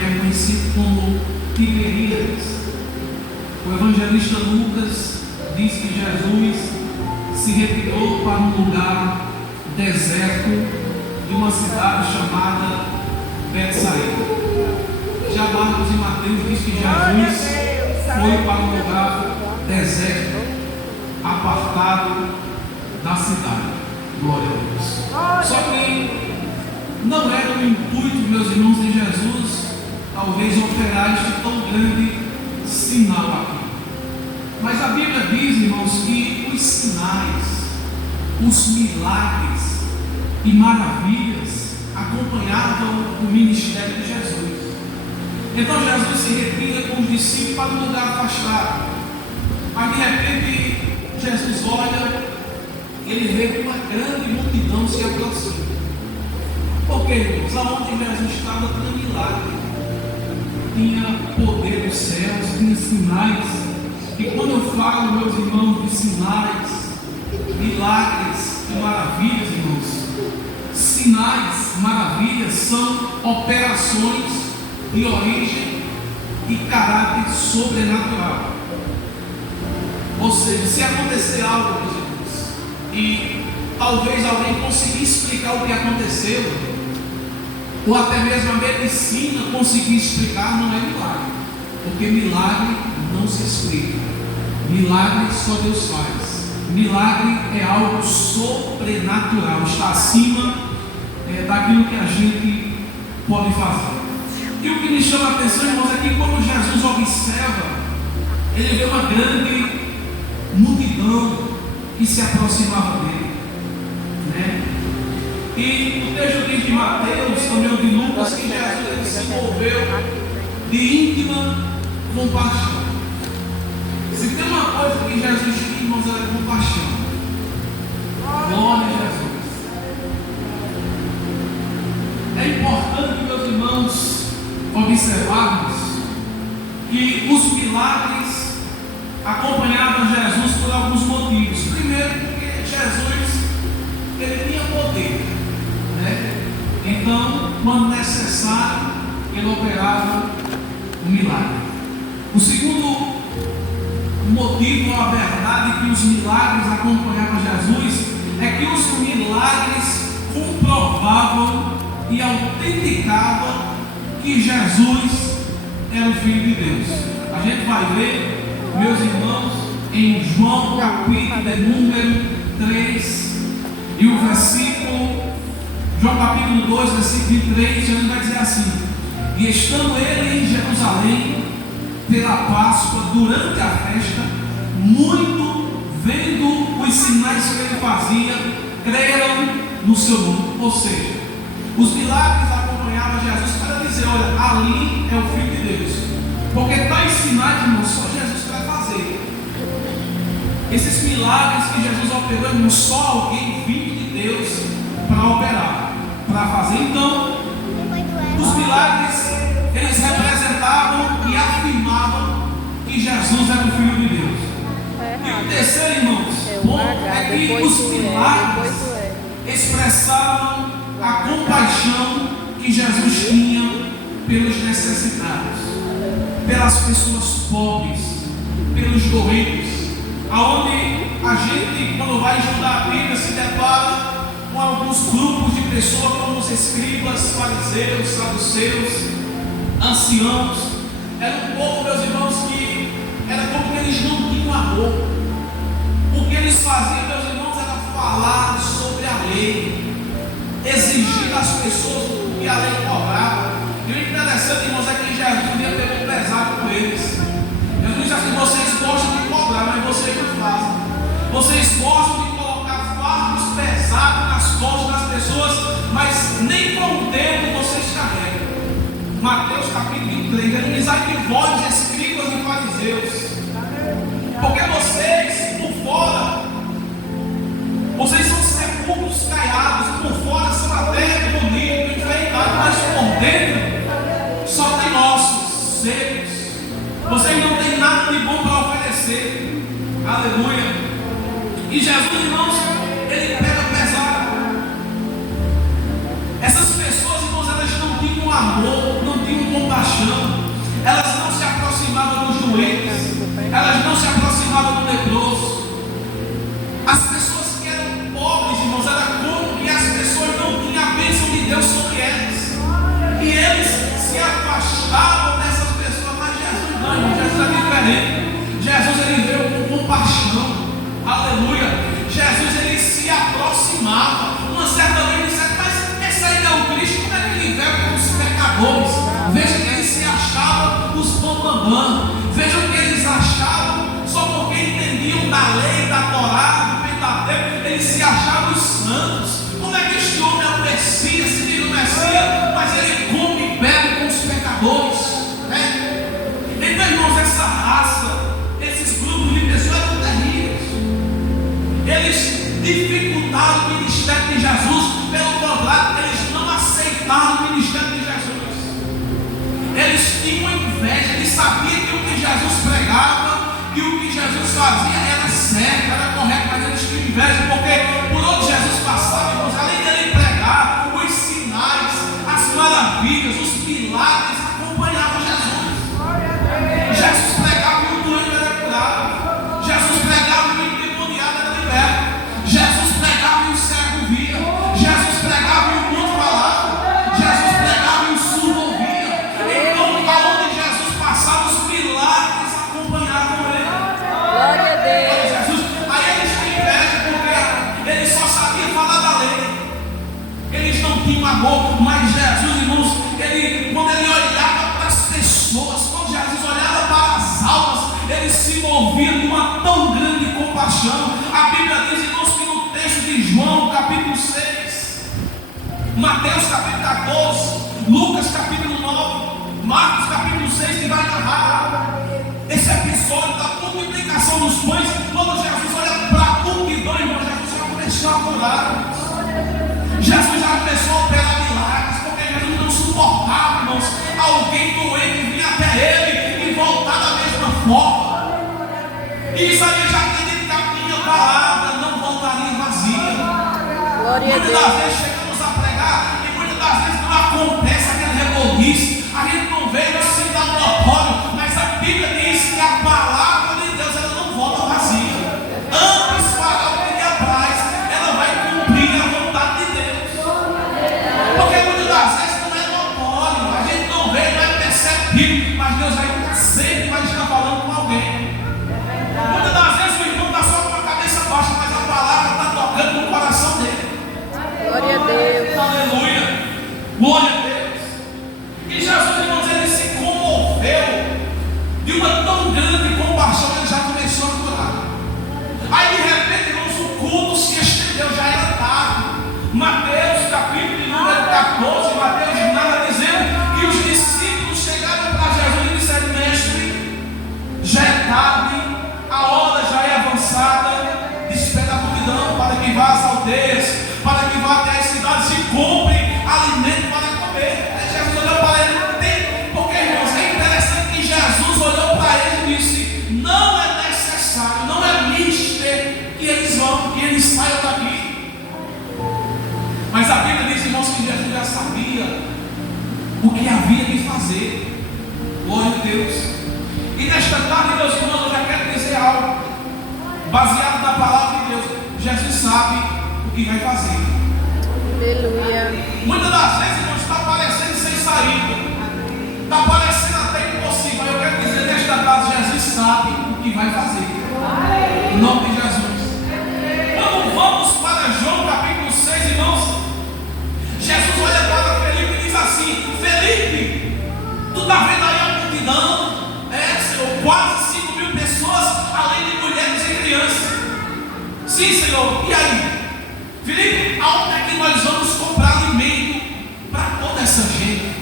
também é conhecido como Tiberíades. O evangelista Lucas diz que Jesus se retirou para um lugar deserto de uma cidade chamada Betsaida. Já Marcos e Mateus diz que Jesus foi para um lugar deserto, apartado da cidade. Glória a Deus. Só que não era o intuito, meus irmãos, de Jesus talvez operar este tão grande sinal aqui. Mas a Bíblia diz, irmãos, que os sinais, os milagres e maravilhas acompanhavam o ministério de Jesus. Então Jesus se retira com os discípulos para um lugar afastado. Mas de repente Jesus olha, ele vê que uma grande multidão se aproxima. Por quê, irmãos? Aonde Jesus estava tinha milagre, tinha poder dos céus, tinha sinais. E quando eu falo, meus irmãos, de sinais, milagres e maravilhas, irmãos, sinais, maravilhas são operações de origem e caráter sobrenatural. Ou seja, se acontecer algo, meus irmãos, e talvez alguém consiga explicar o que aconteceu, ou até mesmo a medicina conseguir explicar, não é milagre, porque milagre não se explica. Milagre só Deus faz. Milagre é algo sobrenatural, está acima daquilo que a gente pode fazer. E o que me chama a atenção, irmãos, é que quando Jesus observa, ele vê uma grande multidão que se aproximava dele, né? E o texto diz de Mateus, também o de Lucas, que Jesus ele se envolveu de íntima compaixão. Se tem uma coisa que Jesus tinha, irmãos, é compaixão. Glória a Jesus. É importante, meus irmãos, observarmos que os milagres acompanhavam Jesus por alguns motivos. Primeiro, porque Jesus ele tinha poder, né? Então, quando necessário, ele operava o milagre. O segundo motivo, a verdade que os milagres acompanhavam Jesus é que os milagres comprovavam e autenticavam que Jesus era o Filho de Deus. A gente vai ver, meus irmãos, em João capítulo de número 3 e o versículo, João capítulo 2, versículo 3, Jesus vai dizer assim: e estando ele em Jerusalém pela Páscoa, durante a festa, muito vendo os sinais que ele fazia, creram no seu nome. Ou seja, os milagres acompanhavam Jesus para dizer: olha, ali é o Filho de Deus. Porque tais sinais, irmãos, só Jesus vai fazer. Esses milagres que Jesus operou, irmãos, só alguém vindo de Deus para operar, para fazer. Então, os milagres, eles representavam e afirmavam que Jesus era o Filho de Deus. E o terceiro, irmãos, ponto é que os milagres expressavam a compaixão que Jesus tinha pelos necessitados, pelas pessoas pobres, pelos doentes. Aonde a gente, quando vai estudar a Bíblia, se depara com alguns grupos de pessoas, como os escribas, fariseus, saduceus, anciãos. Era um povo, meus irmãos, que era como que eles não tinham amor. O que eles faziam, meus irmãos, era falar sobre a lei, exigir das pessoas o que a lei cobrava. E o interessante, irmãos, é que Jesus ia pegou pesado com eles. Jesus disse assim: vocês gostam de cobrar, mas vocês não fazem. Vocês gostam de colocar fardos pesados nas costas das pessoas, mas nem com o dedo vocês carregam. Mateus capítulo 3, ele diz: ai de vós, escribas e fariseus, porque vocês, por fora, vocês são sepulcros caiados, por fora são até bonitos, enfeitados, mas por dentro só tem ossos secos. Vocês não têm nada de bom para oferecer. Aleluia. E Jesus, irmãos, ele pega pesado. Essas pessoas, irmãos, elas não tinham amor, não tinham tinham compaixão. Elas não se aproximavam dos doentes, elas não se aproximavam do leproso. As pessoas que eram pobres, irmãos, era como que as pessoas não tinham a bênção de Deus sobre elas, e eles se afastavam dessas pessoas. Mas Jesus não, irmão, Jesus é diferente. Jesus, ele veio com compaixão, aleluia. Jesus, ele se aproximava. Uma certa vez ele disse: mas esse aí não é o Cristo, como é que ele veio com os pecadores? Veja que eles se achavam os bambambam. Vejam que eles achavam, só porque entendiam da lei, da Torá, do Pentateuco, eles se achavam os santos. Como é que este homem é o Messias, se diz o Messias, mas ele come e bebe com os pecadores, né? Então, irmãos, essa raça, esses grupos de pessoas eram terríveis. Eles dificultaram o ministério de Jesus. Pelo contrário, eles não aceitaram o ministério de Jesus. Eles tinham inveja. Eles sabiam que o que Jesus pregava, que o que Jesus fazia era certo, era correto, mas eles tinham inveja, porque por onde Jesus passava, irmãos, além dele pregar, os sinais, as maravilhas, os milagres acompanhavam Jesus. Jesus pregava e o doente era curado. Jesus pregava e o endemoniado era liberto. Jesus pregava e o cego via. Jesus pregava e o mundo falava. Jesus pregava e o surdo ouvia. Então, aonde Jesus passava, os milagres acompanhavam ele. Glória a Deus. Jesus. Aí eles tinham inveja porque eles só sabiam falar da lei. Eles não tinham amor. Mas Jesus, irmãos, quando ele olhava para as pessoas, quando Jesus olhava para as almas, ele se movia de uma tão grande compaixão. A Bíblia diz, irmãos, que no texto de João, capítulo 6, Mateus capítulo 14, Lucas capítulo 9, Marcos capítulo 6, que vai narrar esse episódio da multiplicação dos pães. Quando Jesus olha para a multidão, irmão, Jesus já começou a curar. Jesus já começou a operar milagres, porque Jesus não suportava, irmãos, alguém doente vir até ele e voltar da mesma forma. E isso aí já acredita que a minha palavra não voltaria vazia. Glória a Muitas das Deus. vezes chegamos a pregar e muitas das vezes não acontece aquele reboliço. A gente não vê, não se dá notório, mas a Bíblia diz que a palavra de Deus ela não volta vazia. Antes fará o que lhe apraz, ela vai cumprir a vontade de Deus. Porque muitas das vezes não é notório, a gente não vê, não é perceptível, mas Deus sempre vai estar falando com alguém. Muitas das vezes o irmão está só com a cabeça baixa, mas a palavra está tocando no coração dele. Glória a Deus. Aleluia. Glória a Deus. E Jesus, irmãos, ele se comoveu de uma tão grande compaixão, ele já começou a curar. Aí de repente, irmãos, o culto se estendeu, já era tarde. Mateus, capítulo de número 14, Mateus nada dizendo que os discípulos chegaram para Jesus e disseram: mestre, já é tarde, a hora já é avançada, despeda a multidão para que vá às aldeias, para que vá até as cidades e compre alimento para comer. Aí Jesus olhou para ele, não tem, porque, irmãos, é interessante que Jesus olhou para ele e disse: não é necessário, não é mister que eles vão, que eles saiam daqui. Mas a Bíblia diz, irmãos, que Jesus já sabia o que havia de fazer. Glória a Deus. E nesta tarde, meus irmãos, eu já quero dizer algo baseado na palavra de Deus. Jesus sabe o que vai fazer. Aleluia. Muitas das vezes, irmãos, está parecendo sem saída, está parecendo até impossível. Eu quero dizer nesta tarde, Jesus sabe o que vai fazer. Em nome de Jesus. Quando vamos para João capítulo 6, irmãos, Jesus olha para Felipe e diz assim: Felipe, tu está vendo aí a multidão? Senhor, quase 5.000 pessoas, além de mulheres e crianças. Sim, Senhor, e aí? Felipe, aonde é que nós vamos comprar alimento para toda essa gente?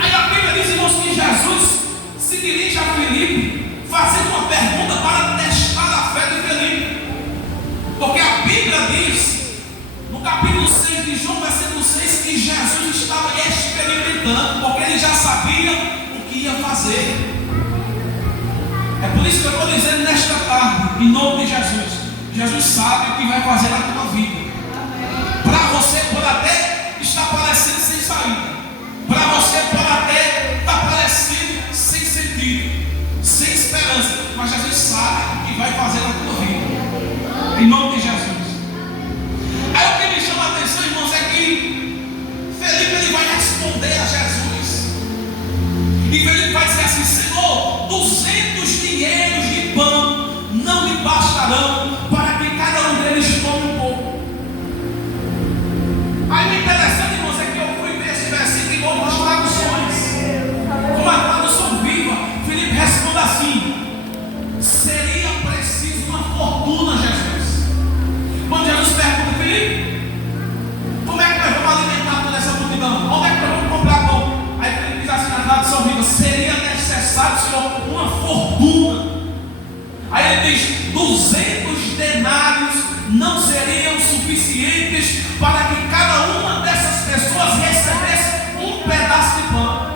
Aí a Bíblia diz, irmãos, que Jesus se dirige a Felipe, fazendo uma pergunta para testar a fé de Felipe. Porque a Bíblia diz, no capítulo 6 de João, versículo 6, que Jesus estava experimentando, porque ele já sabia o que ia fazer. É por isso que eu estou dizendo nesta tarde, em nome de Jesus, Jesus sabe o que vai fazer na tua vida. Para você pode até estar parecendo sem saída, Senhor, uma fortuna. Aí ele diz: 200 denários não seriam suficientes para que cada uma dessas pessoas recebesse um pedaço de pão.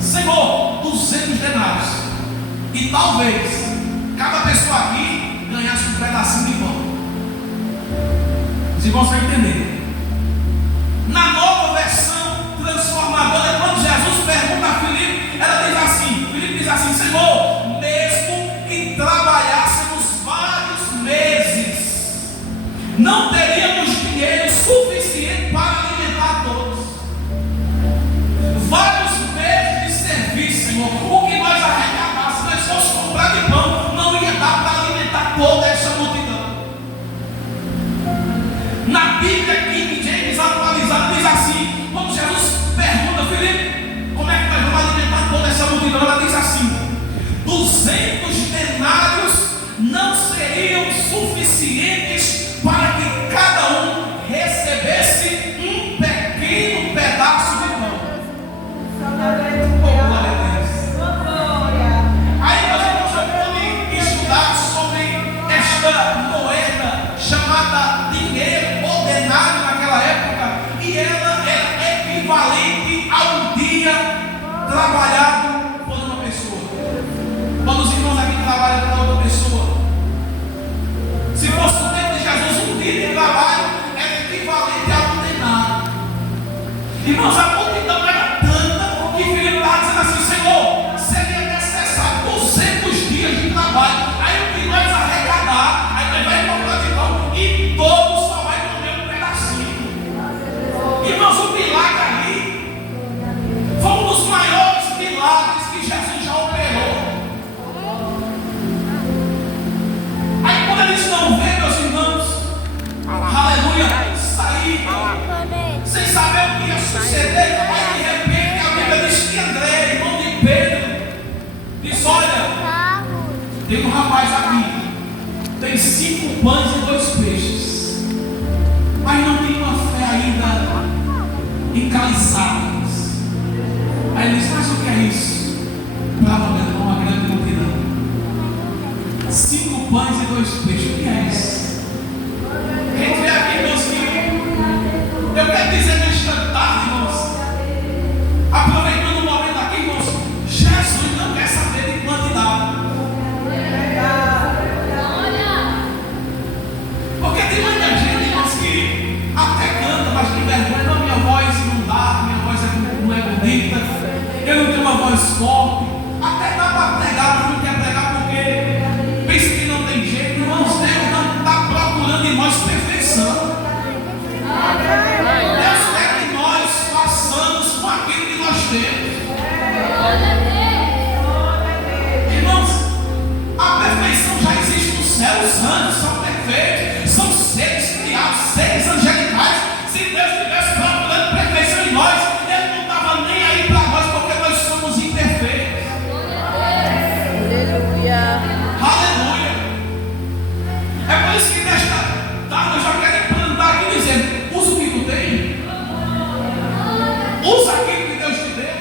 Senhor, 200 denários. E talvez cada pessoa aqui ganhasse um pedacinho de pão. Vocês vão entender. Na nova versão transformadora, quando Jesus pergunta a Filipe, ela diz assim: Filipe diz assim: Senhor, mesmo que trabalhássemos vários meses, não teríamos dinheiro suficiente para alimentar todos. Vários meses de serviço, Senhor, o que nós arregadássemos, se nós fôssemos comprar de pão, não ia dar para alimentar toda essa multidão. Na Bíblia King James atualizada diz assim, quando Jesus pergunta a Filipe, como é que nós vamos alimentar toda essa multidão, ela diz assim: 200 denários não seriam suficientes para que cada um recebesse um pequeno pedaço de pão. Oh, glória a Deus. Aí nós vamos estudar sobre esta moeda chamada dinheiro ou denário naquela época, e ela era equivalente a um dia trabalhado por uma pessoa. Quando os irmãos aqui trabalham para outra pessoa, se fosse o tempo de Jesus, um dia de trabalho era equivalente a um denário. Irmãos, a multidão era tanta que Filipe estava dizendo assim: Senhor, seria necessário 200 dias de trabalho. Aí o que nós arrecadar, aí nós vamos comprar de pão e todos só vai comer um pedacinho. Irmãos, o milagre ali foi um dos maiores milagres que Jesus já operou. Aí quando eles não vê, meus irmãos, aleluia, sair sem saber o que ia suceder, aí de repente a Bíblia diz que André, irmão de Pedro, diz: olha, tem um rapaz aqui, tem 5 pães e 2 peixes, mas não tem uma fé ainda encaliçada. Aí ele diz: mas o que é isso? Para uma grande multidão. 5 pães e 2 peixes, o que é isso? Quem vê aqui, meus filhos, eu quero dizer nesta tarde, irmãos, aproveitando o momento aqui, irmãos, Jesus não quer saber de quantidade. Porque tem muita gente, irmãos, que até canta, mas tem vergonha: não, minha voz não dá, minha voz não é bonita, eu não tenho uma voz forte, até dá para pregar, mas não quer pregar porque pensa que não tem jeito. Irmãos, Deus não está procurando em nós perfeição. Deus quer que nós façamos com aquilo que nós temos. Irmãos, a perfeição já existe no céu, os anjos são perfeitos, são seres criados, seres angelicais. Se Deus estivesse procurando perfeição em nós, Ele não estava nem aí para nós, porque nós somos imperfeitos. Aleluia. Aleluia. É por isso que nesta tarde eu já quero plantar aqui dizendo: usa o que tu tem, usa aquilo que Deus te deu,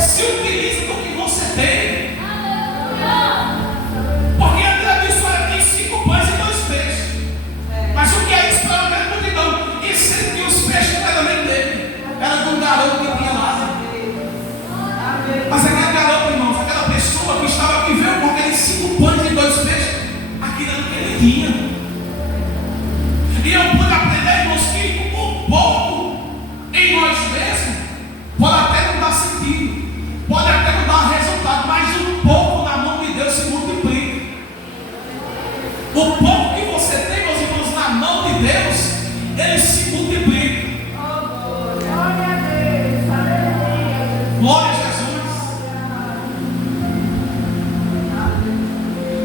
se utilize do que você tem. Porque André disse: olha, tem 5 pães e 2 peixes, mas o que é isso para uma grande multidão? E se que os peixes não eram nem dele, era de um garoto que tinha lá. Mas aquele garoto, irmãos, aquela pessoa que estava aqui, veio com aqueles 5 pães e 2 peixes, aquilo era o que ele tinha. E eu pude aprender, irmãos, que o pouco em nós mesmos pode até não dar sentido, pode até não dar resultado, mas o pouco na mão de Deus se multiplica. O pouco que você tem, meus irmãos, na mão de Deus, ele se multiplica. Glória a Jesus.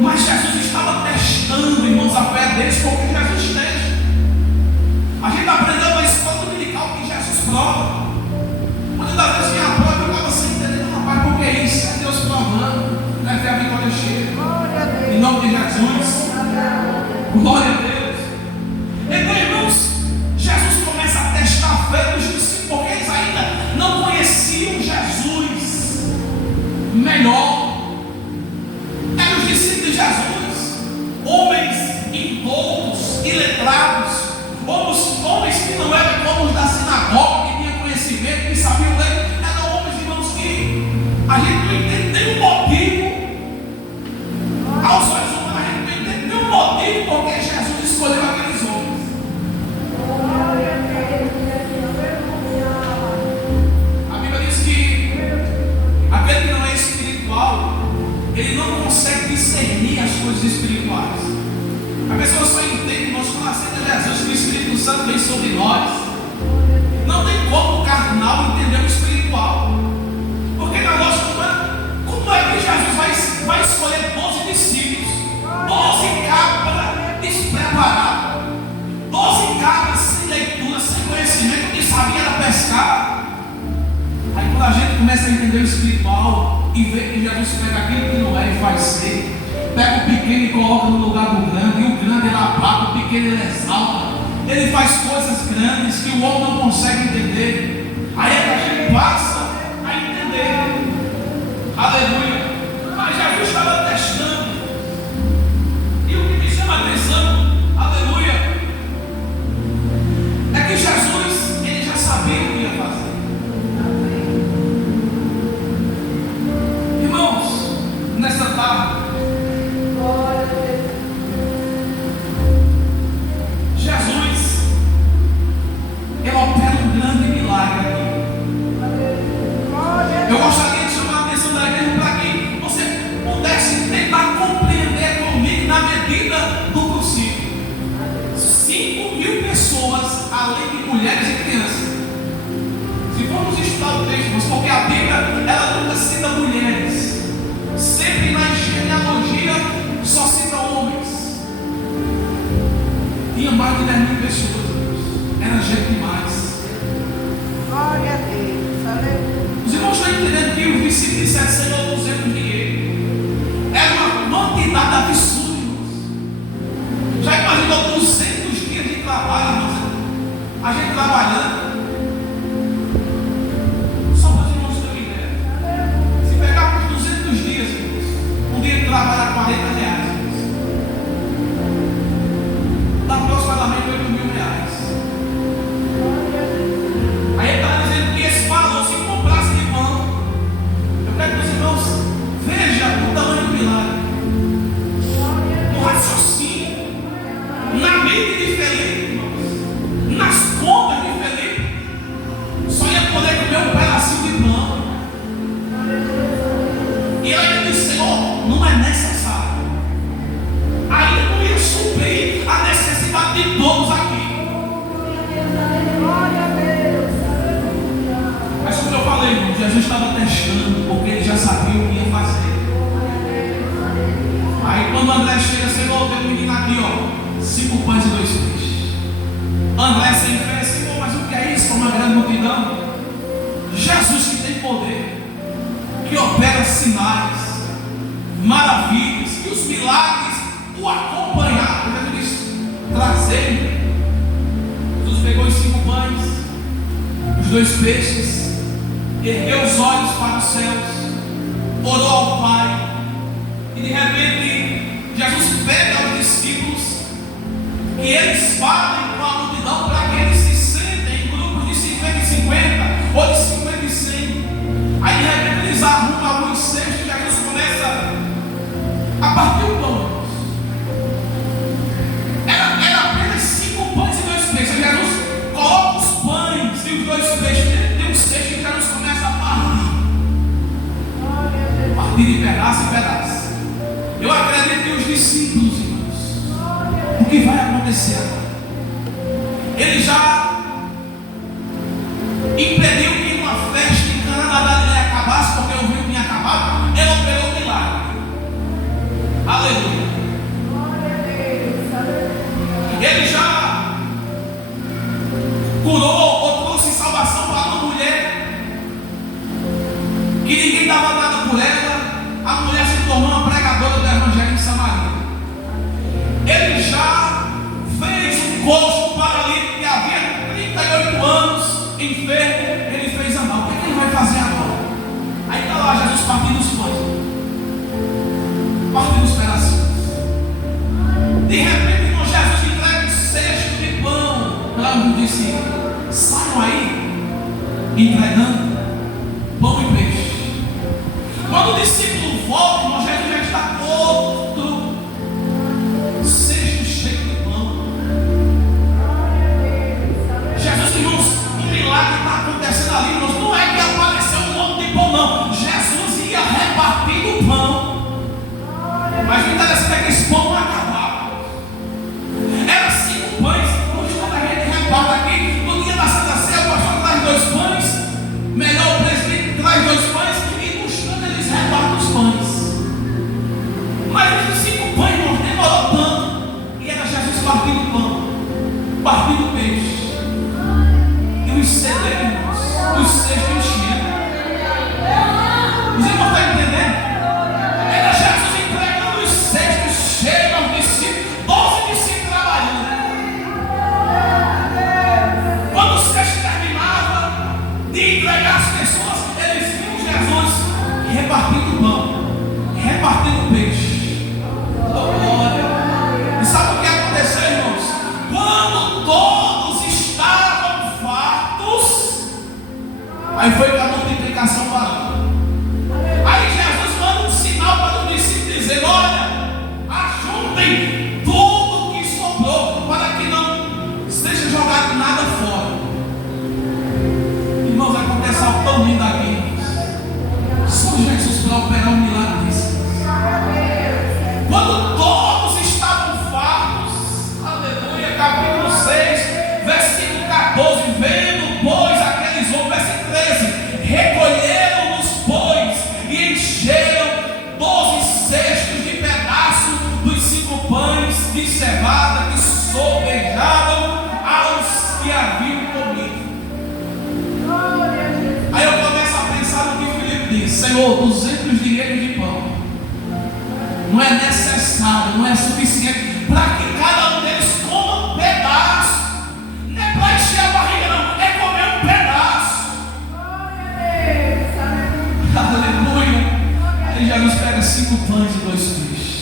Mas Jesus estava testando, irmãos, a fé deles com o que Jesus testa. A gente aprendeu na escola dominical que Jesus prova. Muitas das vezes minha prova eu estava sem entender: rapaz, por que isso? É Deus provando, vai ter a vitória cheia. Em nome de Jesus. Glória a Deus. Então, irmãos, Jesus começa a testar a fé dos discípulos, porque eles ainda não conheciam Jesus. coisas espirituais. A pessoa só entende, nós quando aceita Jesus, que o Espírito Santo vem sobre nós. Não tem como o carnal entender o espiritual. Porque na lógica humana, como é que Jesus vai escolher 12 discípulos, 12 cabras despreparadas, 12 cabras sem leitura, sem conhecimento, que sabia era pescar? Aí quando a gente começa a entender o espiritual e vê que Jesus pega aquilo que não é e faz ser, pega o pequeno e coloca no lugar do grande, e o grande ele apaga, o pequeno ele exalta, ele faz coisas grandes que o homem não consegue entender. Aí é que a gente passa a entender. Aleluia. Mas Jesus estava testando, e o que me chama a atenção, aleluia, é que Jesus ele já sabia o que ia fazer. Irmãos, nessa tarde, Jesus ele opera um grande milagre aqui. Eu gostaria de chamar a atenção da igreja para que você pudesse tentar compreender comigo na medida do possível. 5.000 pessoas, além de mulheres e crianças. Se formos estudar o texto, mas porque a Bíblia ela nunca cita mulheres, sempre na genealogia só cita homens. Tinha mais de 10.000 pessoas, era gente demais. Glória a Deus. Aleluia. Os irmãos estão entendendo que o versículo de 700 dinheiro era uma quantidade absurda, irmãos. Já imaginou 200 dias de trabalho, irmãos? A gente trabalhando. Só para os irmãos terem uma ideia. Se pegarmos 200 dias, irmãos, um dia de trabalho a R$40, irmãos, dá aproximadamente R$8.000. Aí ele está dizendo que esse valor, se comprasse de pão, eu quero que os irmãos vejam o tamanho do milagre. No raciocínio, na mente de Felipe, irmãos, nas contas de Felipe, só ia poder comer um pedacinho de pão. E ele disse: Senhor, não é necessário. Aí não ia suprir a necessidade de todos aqui. Mas como eu falei, irmão, Jesus estava testando, porque ele já sabia o que ia fazer. Aí quando André chega, Senhor, tem um menino aqui, ó, 5 pães e 2 peixes. André sem fé, Senhor, mas o que é isso? Uma grande multidão. Jesus que tem poder, que opera sinais, maravilhas, que os milagres o acompanharam. Jesus disse: trazei. Jesus pegou os 5 pães, os 2 peixes, ergueu os olhos para os céus, orou ao Pai, e de repente Jesus pega os discípulos e eles falem com a multidão para que eles se sentem em grupos de 50 e 50 ou de 50 e 100. Aí de repente eles arrumam alguns cestos e Jesus começa a partir o pão. Era apenas 5 pães e 2 peixes. Jesus coloca os pães e os 2 peixes dentro de um cesto e Jesus começa a partir. Partir de pedaço em pedaço. Eu acredito que os discípulos, irmãos, o que vai acontecer agora? Ele já impediu que uma festa em Caná da Galileia acabasse, porque o vinho tinha acabado. Ele operou um milagre. Aleluia. Ele já curou ou trouxe salvação para uma mulher que ninguém dava nada por ela. A mulher se tornou uma pregadora do evangelho em Samaria. Ele já fez um coxo paralítico que havia 38 anos enfermo. Ele fez andar. O que é que ele vai fazer agora? Aí está lá Jesus partindo os pães, partindo os pedacinhos. De repente, irmão, Jesus entrega um cesto de pão para um discípulo. Saiam aí entregando pão e peixe. Quando o discípulo volta, irmão, Jesus já está outro cesto cheio de pão. Jesus, irmãos, um milagre está acontecendo ali, irmãos. Não é que apareceu um monte de pão, não. Jesus ia repartir o pão. Mas o interessante é que esse pão não acabava. Era 5 pães. Hoje quando a gente reparta aqui, no dia da Santa Ceia, o pastor traz 2 pães. Melhor o presidente traz 2 pães. E buscando eles repartem os pães. Mas os 5 pães não demorou tanto. E era Jesus partindo o pão, partindo o peixe. E os celeiros, os cestos enchendo. Os irmãos estão entendendo? Era Jesus entregando os cestos cheios aos discípulos, 12 discípulos trabalhando. Quando o cesto terminava de entregar as pessoas, eles viram Jesus repartindo o pão, repartindo o peixe. Oh, glória! E sabe o que aconteceu, irmãos? Quando todos estavam fartos, aí foi que a multiplicação parou. Aí Jesus manda um sinal para os discípulos dizendo: olha, ajuntem tudo que sobrou, para que não seja jogado nada fora. Irmãos, acontece algo tão lindo aqui. Só Jesus para operar um milagre desse. Quando todos estavam fartos, aleluia, capítulo 6, versículo 14, vendo, pois, aqueles homens, versículo 13, recolheram os bois e encheram 12 cestos de pedaço dos 5 pães de cevada que sobejavam aos que haviam comido. Aí eu começo a pensar no que Filipe diz: Senhor, 200 dinheiros de pão não é necessário, não é suficiente para que cada um deles coma um pedaço. Não é para encher a barriga, não, é comer um pedaço. Aleluia. Aí Jesus pega 5 pães e 2 peixes.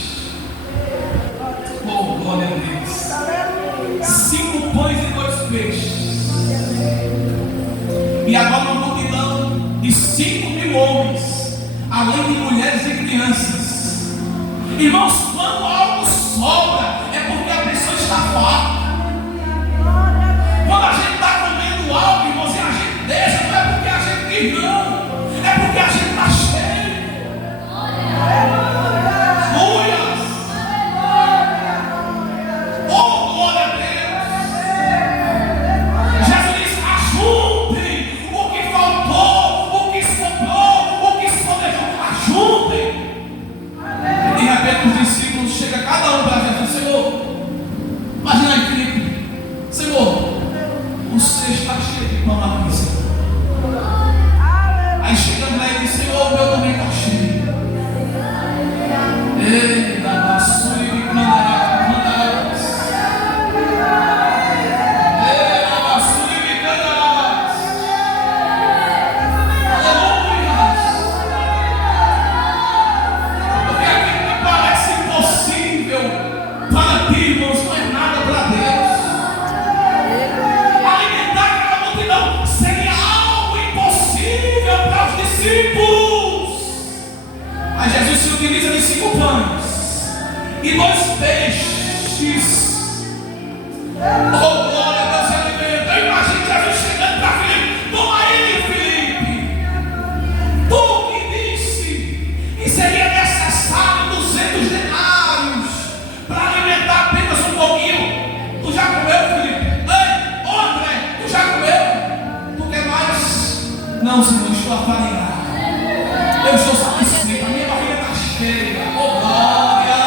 Oh, glória a Deus. 5 pães e 2 peixes. E agora uma multidão de 5.000 homens, além de mulheres e crianças. Irmãos, quando algo sobra, é porque a pessoa está farta. Quando a gente está comendo algo, irmãos, e a gente deixa, não é porque a gente diz não, é porque a gente está cheio. Aleluia! Oh, glória a Deus! Jesus diz: ajuntem o que faltou, o que sobrou, o que sobejou, ajuntem. De repente os discípulos chegam cada um para Jesus: Senhor, imagina aí, Filipe, Senhor, o cesto está cheio de pão na mesa. Aí chega André e diz: Senhor, o meu também está cheio. Ei, da nação e candarás. Ei, da nação e candarás. Aleluia. Porque aquilo que parece impossível para ti, irmãos, não é nada para Deus. Alimentar aquela multidão seria algo impossível para os discípulos. Mas Jesus se utiliza de 5 pães e 2 peixes. Oh, glória a Deus, alimenta. Imagina Jesus chegando para Filipe: toma ele, Filipe. Tu que disse que seria necessário 200 denários para alimentar apenas um pouquinho. Tu já comeu, Filipe? Ei, ô André, tu já comeu? Tu quer mais? Não, Senhor, estou afadigado. Eu estou satisfeito, a minha barriga está cheia. Oh, glória!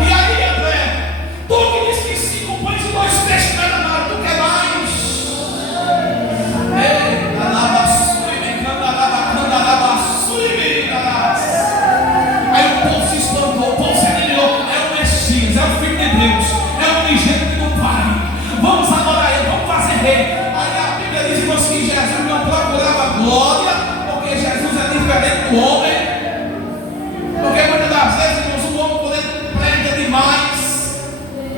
E aí, André, tu que disse que 5 pães e 2 peixes não era nada, tu quer mais? Ei, aí o povo se espantou, o povo se admirou. É o Messias, é o Filho de Deus, é o unigênito do Pai. Vamos adorar ele, vamos fazer rei. Aí a Bíblia diz, irmãos, que Jesus não procurava glória, porque Jesus é diferente do homem. Porque muitas das vezes, irmãos, o homem prega demais.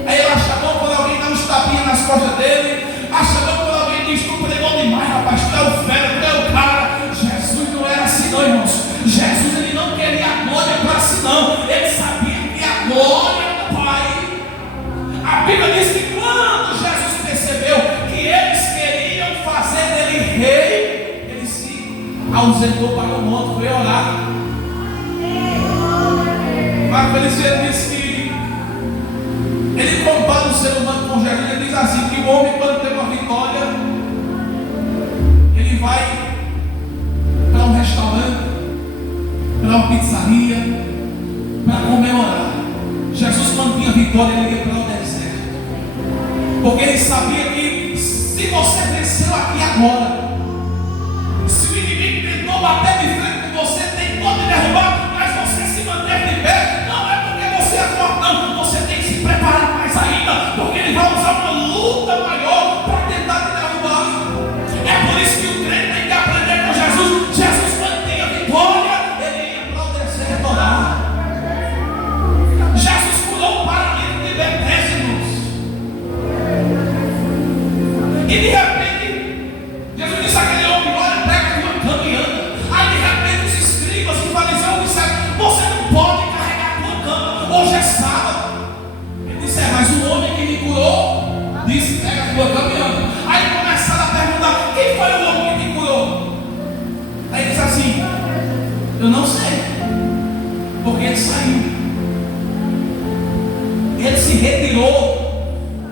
Aí ele acha bom quando alguém dá uns tapinhas nas costas dele. Acha bom quando alguém diz: tu pregou demais, rapaz, tu é o fera, tu é o cara. Jesus não era assim não, irmãos. Jesus, ele não queria a glória para si não. Ele sabia que a glória do Pai. A Bíblia diz que quando Jesus percebeu que eles queriam fazer dele rei, ele se ausentou para o monte, foi orar. Feliceiro diz que ele compara o ser humano com Jesus. Ele diz assim: que o homem, quando tem uma vitória, ele vai para um restaurante, para uma pizzaria, para comemorar. Jesus, quando tinha vitória, ele ia para o deserto, porque ele sabia que se você venceu aqui agora, se o inimigo tentou bater de frente com você, tentou te derrubar, mas você se manteve de pé, não é porque você é forte, não. Você tem que se preparar mais ainda, porque ele vai usar uma luta maior para tentar te derrubar. É por isso que o crente tem que aprender com Jesus. Jesus, quando tinha vitória, ele ia para o deserto orar. Jesus curou o paralítico de Betesda, irmãos. E de repente, Jesus disse àquele homem: olha, pega a tua cama e anda. Aí de repente os escribas e fariseus disseram: você não pode carregar a tua cama, hoje é sábado. Ele disse: mas o homem que me curou disse: pega a tua cama e anda. Aí começaram a perguntar: quem foi o homem que te curou? Aí ele disse assim: eu não sei, porque ele saiu. Ele se retirou.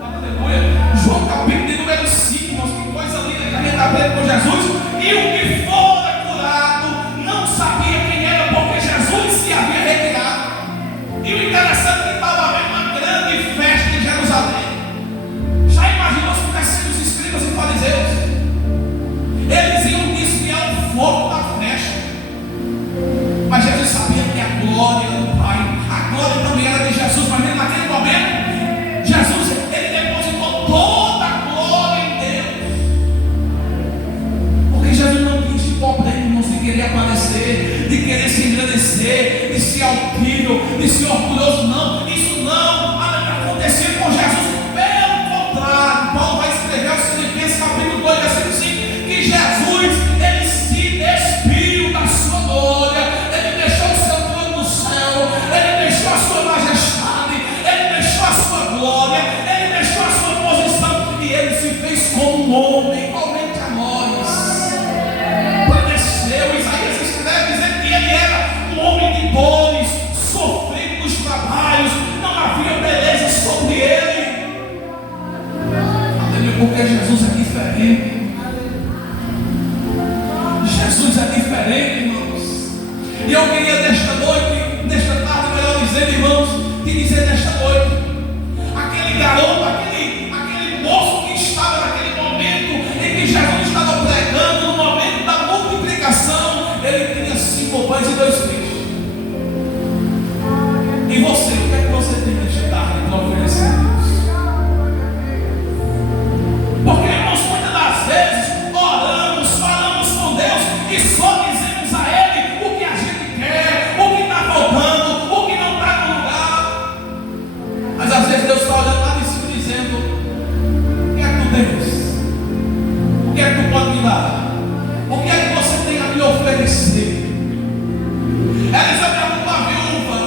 Aleluia. João capítulo de número 5, irmãos, que coisa linda que a gente aprende com Jesus. E o que fora curado não sabia quem era, porque Jesus se havia retirado. E o interessante é que estava havendo uma grande festa em Jerusalém. Já imaginou se tivessem os escribas e fariseus? Eles iam desviar o fogo da festa. Mas Jesus sabia que a glória era do Pai, a glória também era de Jesus. Mas naquele momento, Jesus, ele depositou toda a glória em Deus. Porque Jesus não tinha esse problema, irmãos, de querer aparecer, de querer se engrandecer, de ser altivo, de ser orgulhoso. Não, isso não acontecia com Jesus. Pelo contrário, Paulo vai escrever aos Filipenses capítulo 2, versículo 5, que Jesus, ele se despiu da sua glória, ele deixou o seu trono no céu, ele deixou a sua majestade, ele deixou a sua glória, ele deixou a sua posição, e ele se fez como um homem, igualmente a nós. Padeceu. Isaías escreve dizendo que ele era um homem de dores, sofrido nos trabalhos, não havia beleza sobre ele. Porque Jesus é diferente. Jesus é diferente, irmãos. E eu queria nesta noite, nesta tarde, melhor dizendo, irmãos, te dizer nesta noite: aquele garoto, aquele moço que estava naquele momento em que Jesus estava pregando, no momento da multiplicação, ele tinha 5 pães e 2 peixes. E você, o que é que você tem nesta tarde para oferecer a Deus? Porque, irmãos, muitas das vezes oramos, falamos com Deus e só dizemos a Ele o que a gente quer, o que está faltando, o que não está no lugar. Mas às vezes Deus está olhando lá de cima dizendo: o que é que tu tens? O que é que tu pode me dar? O que é que você tem a me oferecer? Ela perguntou à viúva: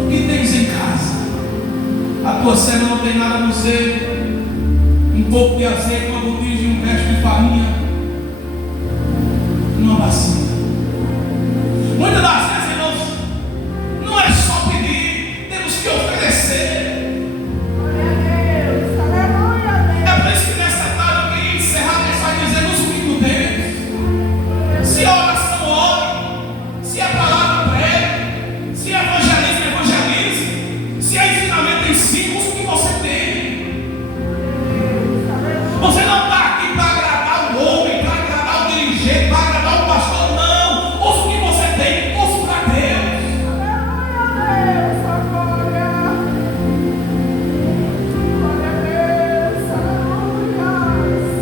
o que tens em casa? A tua serva não tem nada a não ser um pouco de azeite, uma botija e um resto de farinha numa bacia. Muitas das vezes, irmãos, não é só pedir, temos que oferecer. É por isso que nessa tarde eu queria encerrar a mensagem dizendo: usa o que tu tens. Se a oração, ore. Se a palavra, pregue. Se evangelismo, evangelize. Se é ensinamento, ensine. Usa o que você tem. Você não está aqui para agradar o homem, para agradar o dirigente, para agradar o pastor, não. Usa o que você tem, usa para Deus.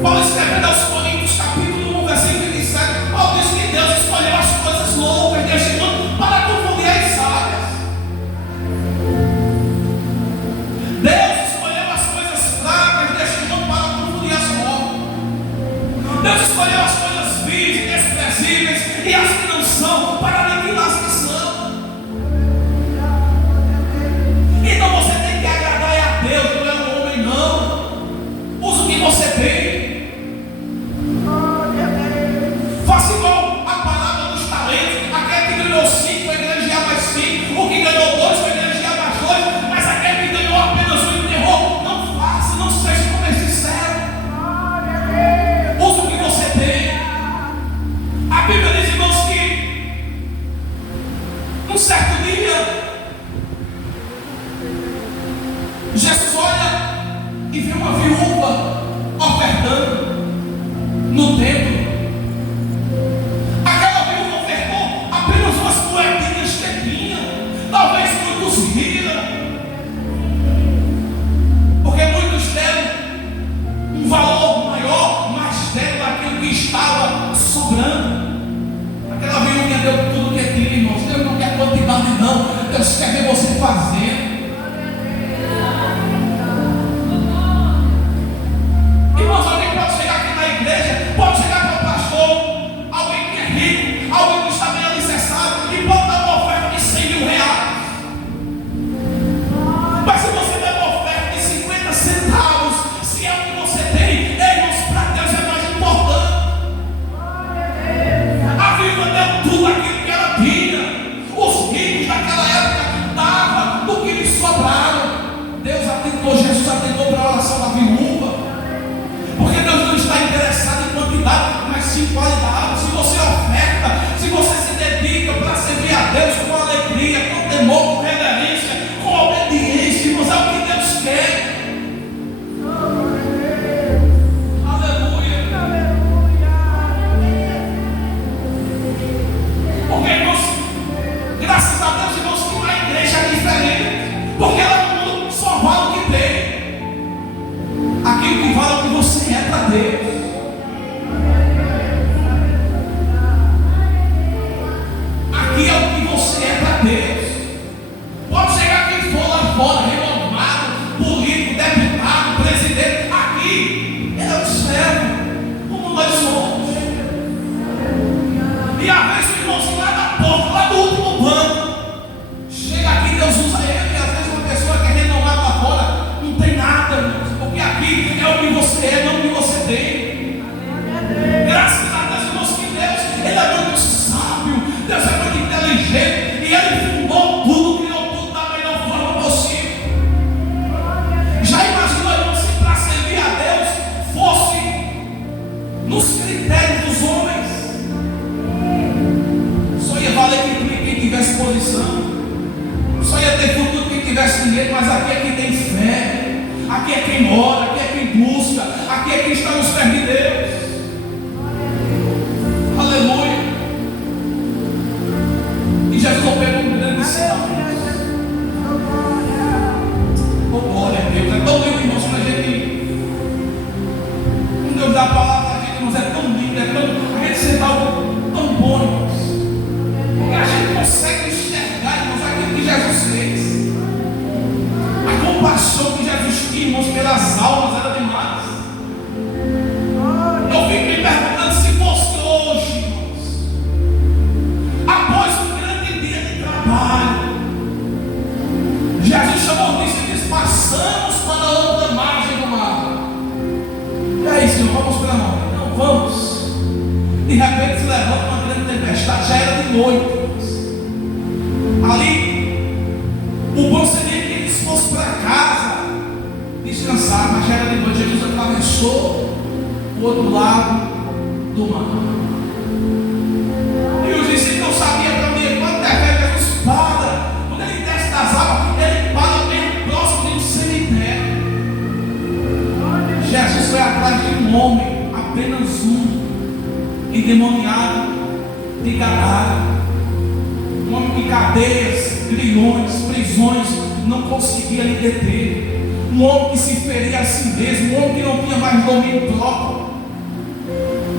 Paulo escrevendo aos Coríntios, capítulo 1, versículo 27, Paulo diz que Deus escolheu as coisas loucas deste mundo para confundir as sábias. Deus escolheu as coisas fracas deste mundo para confundir as fortes. Deus escolheu as coisas vis e desprezíveis e as que não são para aniquilar as que são. Então você tem que agradar a Deus, não é um homem, não. Usa o que você tem. Faça igual a palavra dos talentos. Aquele que ganhou 5 vai granjear mais 5. O que ganhou 2 Deus quer ver você fazendo. Irmãos, alguém pode chegar aqui na igreja, pode chegar para o pastor, alguém que é rico, alguém que está bem alicerçado, e pode dar uma oferta de 100 mil reais. Mas se você der uma oferta de 50 centavos, se é o que você tem, irmãos, para Deus é mais importante. A viúva deu tudo aquilo que ela tinha. Os ricos daquela época davam do que lhes sobraram. Deus atentou, Jesus atentou para a oração da viúva, porque Deus não está interessado em quantidade, mas sim em qualidade. Se você oferta, se você se dedica para servir a Deus com alegria, com temor, com reverência, com obediência, irmãos, é o que Deus quer. Aleluia. Porque, irmãos, graças a Deus, irmãos, que uma igreja é diferente, porque ela no mundo só vale o que tem. Aquilo que vale é o que você é para Deus. Aqui é o que você é para Deus. Pode chegar quem for lá fora, renomado, político, deputado, presidente. Aqui é o servo, como nós somos. E às vezes o irmãozinho lá da porta, lá do último banco, chega aqui, Deus usa ele, e às vezes uma pessoa que é renomada lá fora não tem nada, irmãos, porque aqui é o que você é, não o que você tem. Graças a Deus, irmãos, que Deus, Ele é muito sábio, Deus é muito inteligente, e Ele fundou tudo, criou tudo da melhor forma possível. Já imaginou, irmãos, se para servir a Deus fosse nos critérios dos homens? Só ia valer quem tivesse posição, só ia ter futuro quem tivesse dinheiro, mas aqui é quem tem fé, aqui é quem ora, aqui é quem busca, aqui é quem está nos pés de Deus. Aleluia. E Jesus operou um grande sinal. Oh, glória a Deus. É tão lindo, irmãos, quando a gente, quando Deus dá a palavra a gente, irmãos, é tão lindo, é tão, a gente sente algo tão bom, irmãos, porque a gente consegue enxergar, irmãos, aquilo que Jesus fez. A compaixão que Jesus tinha, irmãos, pelas almas era demais. Eu fico me perguntando se fosse hoje, irmãos, após um grande dia de trabalho, Jesus chamou os discípulos, passamos para a outra margem do mar. E aí, Senhor, vamos para onde? Não, vamos. De repente se levanta uma grande tempestade, já era de noite, irmãos. Ali, o bom seria que eles fossem para casa descansar, mas já era de noite. Jesus atravessou o outro lado do mar. E os discípulos não sabiam para onde ir. Quando Jesus para, quando ele desce das águas, ele para bem próximo de um cemitério. Jesus foi atrás de um homem, apenas um, endemoniado de Gadara. Um homem de cadeias, grilhões, prisões, não conseguia lhe deter. Um homem que se feria a si mesmo, um homem que não tinha mais domínio próprio.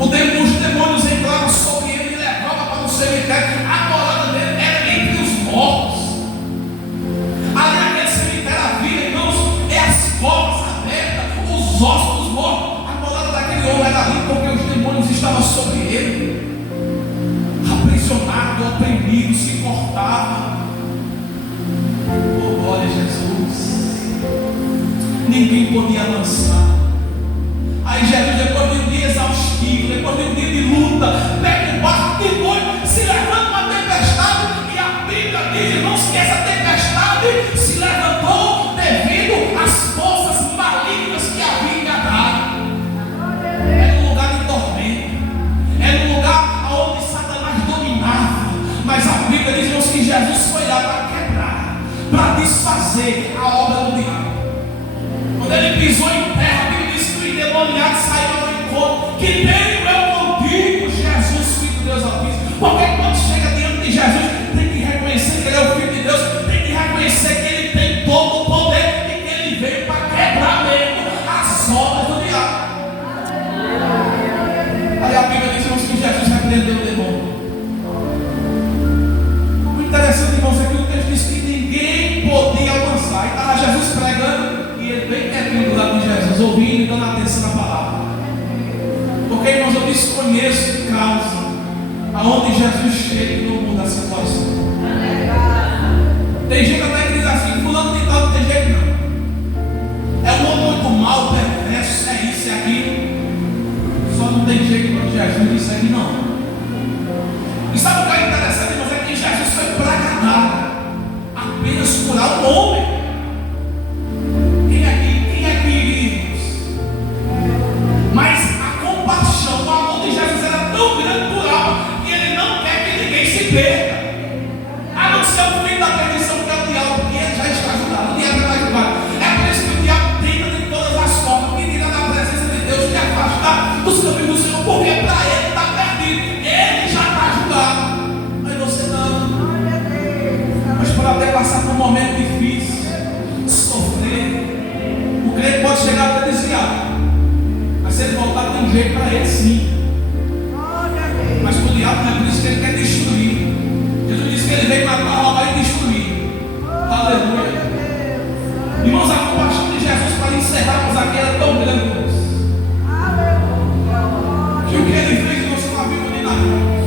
Os demônios entravam sobre ele e levavam para o cemitério. A morada dele era entre os mortos. Ali naquele cemitério havia, irmãos, as covas abertas, os ossos dos mortos. A morada daquele homem era ali porque os demônios estavam sobre ele. Aprisionado, oprimido, se cortava. Oh, glória a Jesus. Ninguém podia avançar. Aí Jesus, depois de um dia exaustivo, depois de um dia de luta, pega o barco de noite, se levanta uma tempestade, e a Bíblia diz, irmãos, que essa tempestade se levantou devido às forças malignas que havia em Gadara. Era um lugar de tormento, era um lugar onde Satanás dominava, mas a Bíblia diz, irmãos, que Jesus foi lá para quebrar, para desfazer a obra do diabo. Quando ele pisou em terra, a Bíblia diz que o endemoniado saiu ao encontro. Que tenho eu contigo, Jesus, Filho de Deus Altíssimo. Porque quando chega diante de Jesus, tem que reconhecer que Ele é o Filho de Deus, tem que reconhecer que Ele tem todo o poder e que Ele veio para quebrar mesmo as obras do diabo. Aí a Bíblia diz que Jesus repreendeu o demônio. O interessante, irmãos, é que o texto diz que desconheço de causa aonde Jesus chega e não muda a situação. Tem gente até que diz assim: fulano tem tal, não tem jeito não. É um homem muito mau, perverso, é isso, é aquilo. Só não tem jeito quando Jesus disse aqui não. E sabe o que é interessante, irmãos? É que Jesus foi pra nada, apenas curar um homem. Quem é que iríamos? Mas a compaixão, o amor de Jesus era tão grande por alma que ele não quer que ninguém se perca. A não ser o filho da perdição, que é o diabo, porque ele já está ajudado, o diabo já está ajudado. É por isso que o diabo tenta de todas as formas me tirar da presença de Deus, me afastar dos caminhos do Senhor, porque para ele está perdido, ele já está ajudado, mas você não. Mas para até passar por um momento difícil, sofrer, o crente pode chegar até desviar, mas se ele voltar tem jeito para ele sim. Mas para o diabo não é por isso que ele quer destruir. Jesus disse que ele veio matar, roubar e destruir. Aleluia. Irmãos, a compaixão de Jesus para encerrarmos aqui era tão grande, irmãos, que o que ele fez não se viu nem na cruz.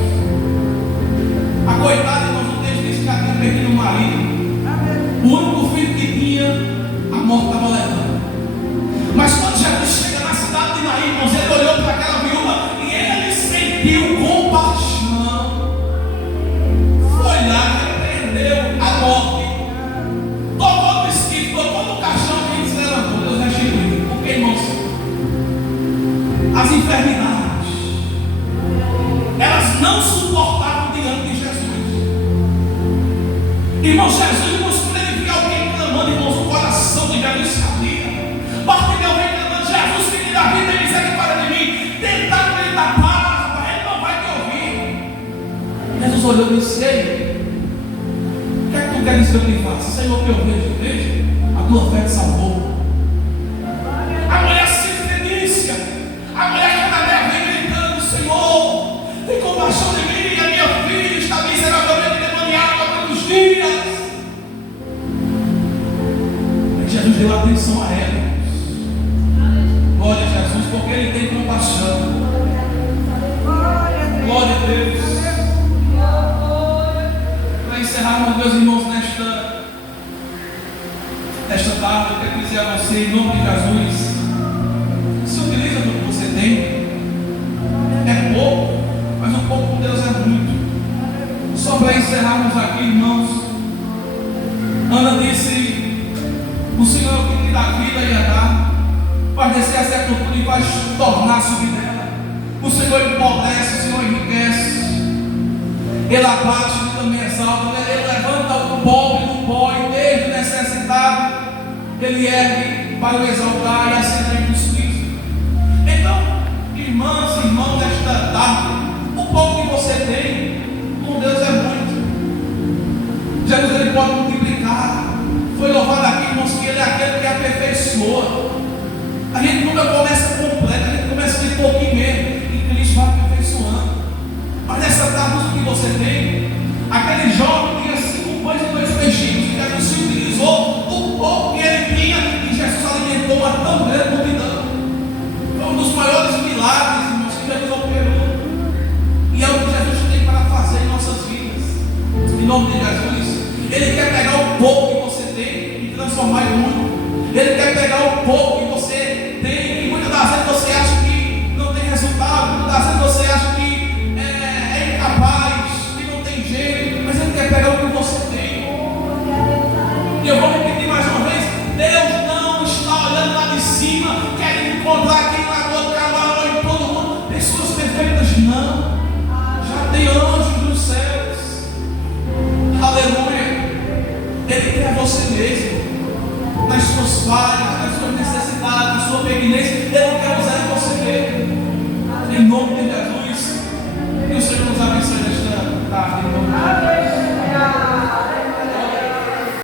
A coitada, irmãos, o texto diz que já tinha perdido o marido. O único filho que tinha, a morte estava levando. Mas quando Jesus chega na cidade de Naim, irmãos, ele olhou para aquela viúva e ele sentiu compaixão. Foi lá, repreendeu a morte, tocou no esquife, tocou no caixão e ele se levantou. Deus restituiu. Porque, irmãos, as enfermidades, elas não suportavam diante de Jesus. Irmãos, Jesus mostrou ele via alguém clamando, irmãos, o coração de Jesus se abria. Basta que alguém clamando: Jesus, filho da vida, tem misericórdia de mim. Tentaram ele da paz, ele não vai te ouvir. Jesus olhou e disse: ei, o que é que tu queres que eu lhe faça? Senhor, que eu vejo, a tua fé te salvou. A mulher se delícia, a mulher cananeia vem gritando: Senhor, tem compaixão de mim, a minha filha está miseravelmente demoniada há muitos dias. Mas Jesus deu atenção a ela. Glória a Jesus, porque ele tem compaixão. Glória a Deus. Para encerrarmos, meus irmãos, nesta tarde, eu quero dizer a você, em nome de Jesus, se utiliza do que você tem. É pouco, mas um pouco com Deus é muito. Só para encerrarmos aqui, irmãos, Ana disse: o Senhor é o que te dá vida e a dar, faz descer a sepultura e vai tornar a subir dela. O Senhor empobrece, o Senhor enriquece, Ele abate e também exalta. Ele levanta o pobre do pó e desde o necessitado Ele ergue para o exaltar e acender o suíço. Então, irmãs e irmãos, nesta tarde, o pouco que você tem com Deus é muito. Jesus, ele pode multiplicar. Foi louvado aqui, irmãos, que ele é aquele que aperfeiçoa. A gente nunca começa completo, a gente começa de pouquinho mesmo, e Cristo vai aperfeiçoando. Mas nessa tarde, o que você tem, aquele jovem tinha 5 pães e 2 peixinhos, e Jesus se utilizou o pouco que ele tinha, e Jesus alimentou uma tão grande multidão. Foi um dos maiores milagres, irmãos, que Jesus operou. E é o que Jesus tem para fazer em nossas vidas. Em nome de Jesus, Ele quer pegar o pouco que você tem e transformar em muito. Ele quer pegar o pouco que você tem, e muitas das vezes você acha que não tem resultado, muitas das vezes você acha que é incapaz, que não tem jeito, mas Ele quer pegar o que você tem. E eu vou repetir mais uma vez: Deus não está olhando lá de cima, querendo encontrar aqui lá do outro cavalo em todo mundo pessoas perfeitas, não. Já tem anjos nos céus. Aleluia. Ele quer você mesmo, nas suas falhas, nas suas necessidades, na sua pequenez. Ele não quer usar você mesmo. Em nome de Jesus, que o Senhor nos abençoe nesta tarde.